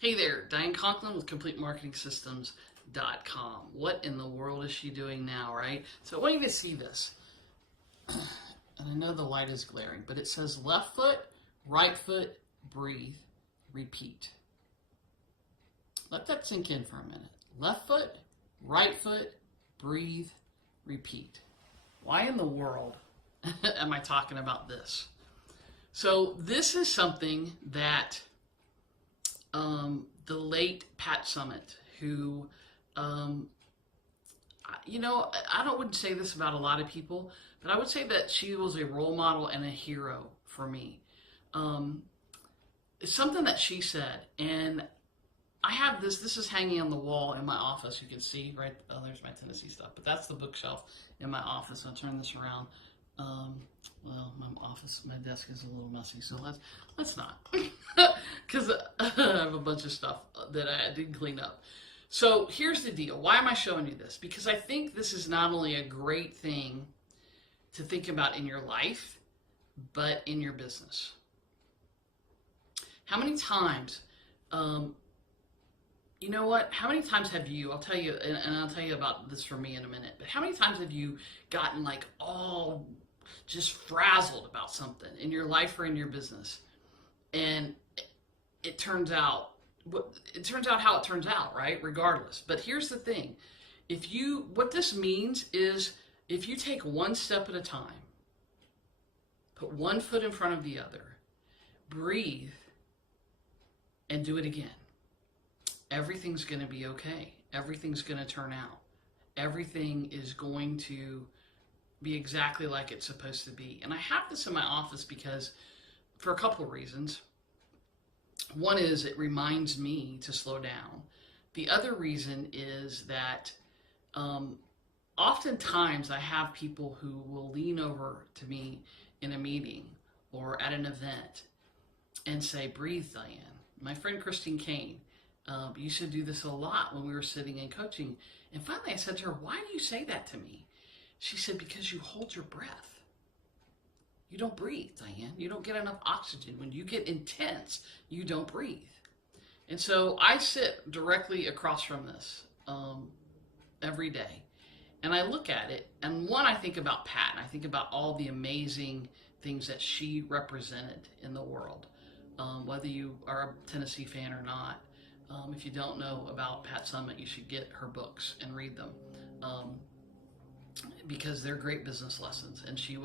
Hey there, Diane Conklin with CompleteMarketingSystems.com. What in the world is she doing now, right? So I want you to see this. And I know the light is glaring, but it says left foot, right foot, breathe, repeat. Let that sink in for a minute. Left foot, right foot, breathe, repeat. Why in the world am I talking about this? So this is something that the late Pat Summitt, who, I wouldn't say this about a lot of people, but I would say that she was a role model and a hero for me. It's something that she said, and I have this is hanging on the wall in my office. You can see, right? Oh, there's my Tennessee stuff, but that's the bookshelf in my office. I'll turn this around. Well, my desk is a little messy, so let's not, because I have a bunch of stuff that I didn't clean up. So here's the deal. Why am I showing you this? Because I think this is not only a great thing to think about in your life, but in your business. How many times, you know what? How many times have you, I'll tell you, and I'll tell you about this for me in a minute, but how many times have you gotten like all just frazzled about something in your life or in your business? And it turns out how it turns out, right? Regardless. But here's the thing. What this means is if you take one step at a time, put one foot in front of the other, breathe, and do it again, everything's going to be okay. Everything's going to turn out. Everything is going to be exactly like it's supposed to be. And I have this in my office because, for a couple of reasons. One is it reminds me to slow down. The other reason is that oftentimes I have people who will lean over to me in a meeting or at an event and say, breathe, Diane. My friend Christine Kane used to do this a lot when we were sitting and coaching. And finally I said to her, why do you say that to me? She said, because you hold your breath. You don't breathe, Diane. You don't get enough oxygen. When you get intense, you don't breathe. And so I sit directly across from this every day. And I look at it, and one, I think about Pat, and I think about all the amazing things that she represented in the world. Whether you are a Tennessee fan or not, if you don't know about Pat Summitt, you should get her books and read them. Because they're great business lessons, and she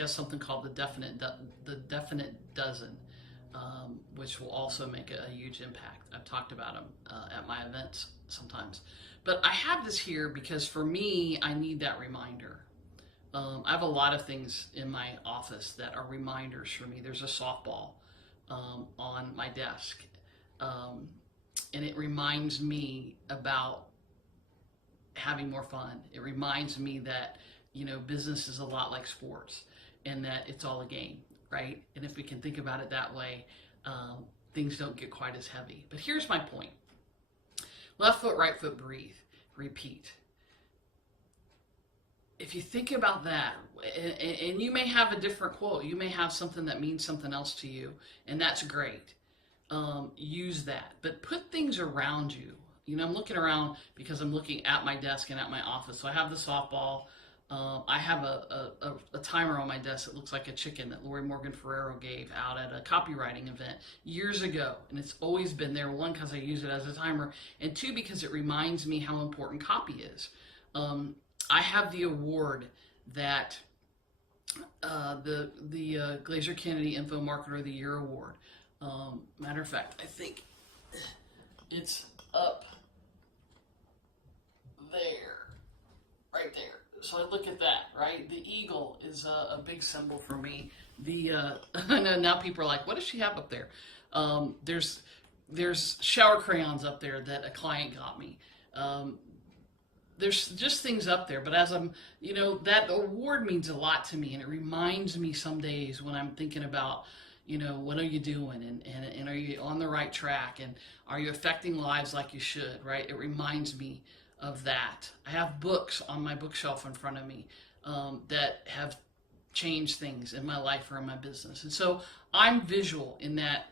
has something called the definite dozen, which will also make a huge impact. I've talked about them at my events sometimes, but I have this here because for me, I need that reminder. I have a lot of things in my office that are reminders for me. There's a softball on my desk, and it reminds me about having more fun. It reminds me that, business is a lot like sports and that it's all a game, right? And if we can think about it that way, things don't get quite as heavy. But here's my point. Left foot, right foot, breathe, repeat. If you think about that, and you may have a different quote, you may have something that means something else to you, and that's great. Use that, but put things around you. I'm looking around because I'm looking at my desk and at my office. So I have the softball. I have a timer on my desk that looks like a chicken that Lori Morgan Ferrero gave out at a copywriting event years ago. And it's always been there. One, because I use it as a timer. And two, because it reminds me how important copy is. I have the award that the Glazer Kennedy Info Marketer of the Year Award. Matter of fact, I think it's up there, right there. So I look at that, right? The eagle is a big symbol for me. I know now people are like, what does she have up there? There's shower crayons up there that a client got me. There's just things up there, but as I'm, that award means a lot to me, and it reminds me some days when I'm thinking about, what are you doing, and are you on the right track, and are you affecting lives like you should, right? It reminds me of that. I have books on my bookshelf in front of me that have changed things in my life or in my business. And so I'm visual in that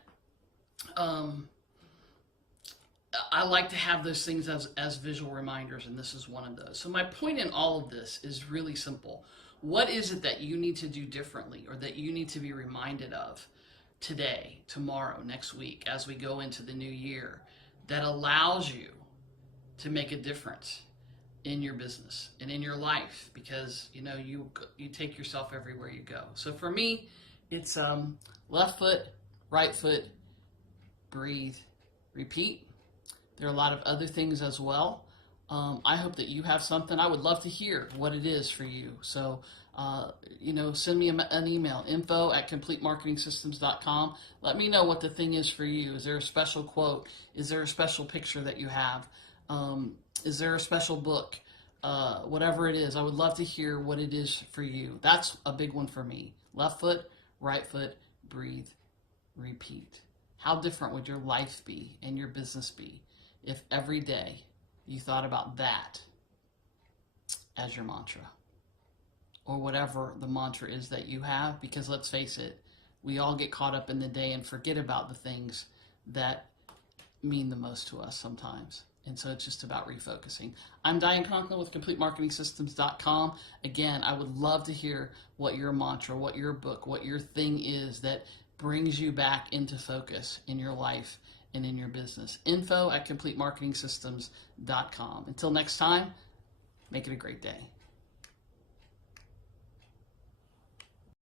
I like to have those things as visual reminders, and this is one of those. So my point in all of this is really simple. What is it that you need to do differently, or that you need to be reminded of today, tomorrow, next week, as we go into the new year, that allows you to make a difference in your business and in your life? Because you take yourself everywhere you go. So for me, it's left foot, right foot, breathe, repeat. There are a lot of other things as well. I hope that you have something. I would love to hear what it is for you. So, send me an email, info@completemarketingsystems.com. Let me know what the thing is for you. Is there a special quote? Is there a special picture that you have? Is there a special book? Whatever it is, I would love to hear what it is for you. That's a big one for me. Left foot, right foot, breathe, repeat. How different would your life be and your business be if every day you thought about that as your mantra, or whatever the mantra is that you have? Because let's face it, we all get caught up in the day and forget about the things that mean the most to us sometimes. And so it's just about refocusing. I'm Diane Conklin with CompleteMarketingSystems.com. Again, I would love to hear what your mantra, what your book, what your thing is that brings you back into focus in your life and in your business. Info@CompleteMarketingSystems.com. Until next time, make it a great day.